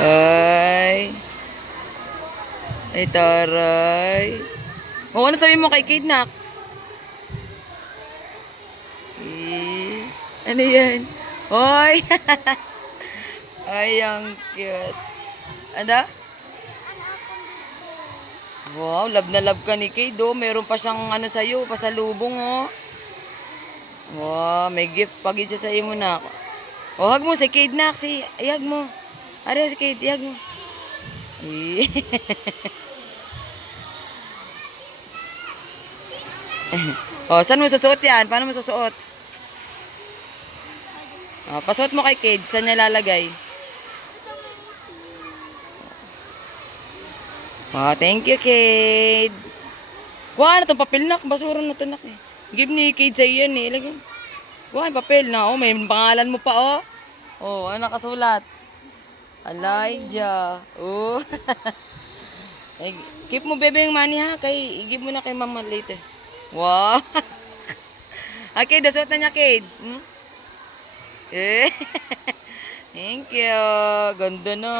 Ay. Ay, taray. O, ano sabi mo kay Kid, nak? Eh, ano yan? Hoy! Ay, ang cute. Ano? Wow, love na love ka ni Kid, oh. Meron pa siyang ano sa'yo, pasalubong, oh. Wow, may gift pa gid siya sa imo, nak. Oh, hug mo si Kid, nak. Ihag mo. Are, si Kid, ihag mo. Eh. Oh, saan mo susuot yan? Paano mo susuot? Oh, pasuot mo kay Kid. Saan niya lalagay? Oh, thank you, Kid. Kuha na itong papel, nak. Basura na ito, nak. Eh. Give ni Kid sa yan, eh. Lagyan. Kuha yung papel na. Oh, may pangalan mo pa, oh. Oh, ano nakasulat? Elijah. Oh. Eh, keep mo, bebe, yung money, ha? I-give mo na kay mama later. Wow. Okay, dasot na niya, Kid. Hmm? Eh. Thank you. Ganda na.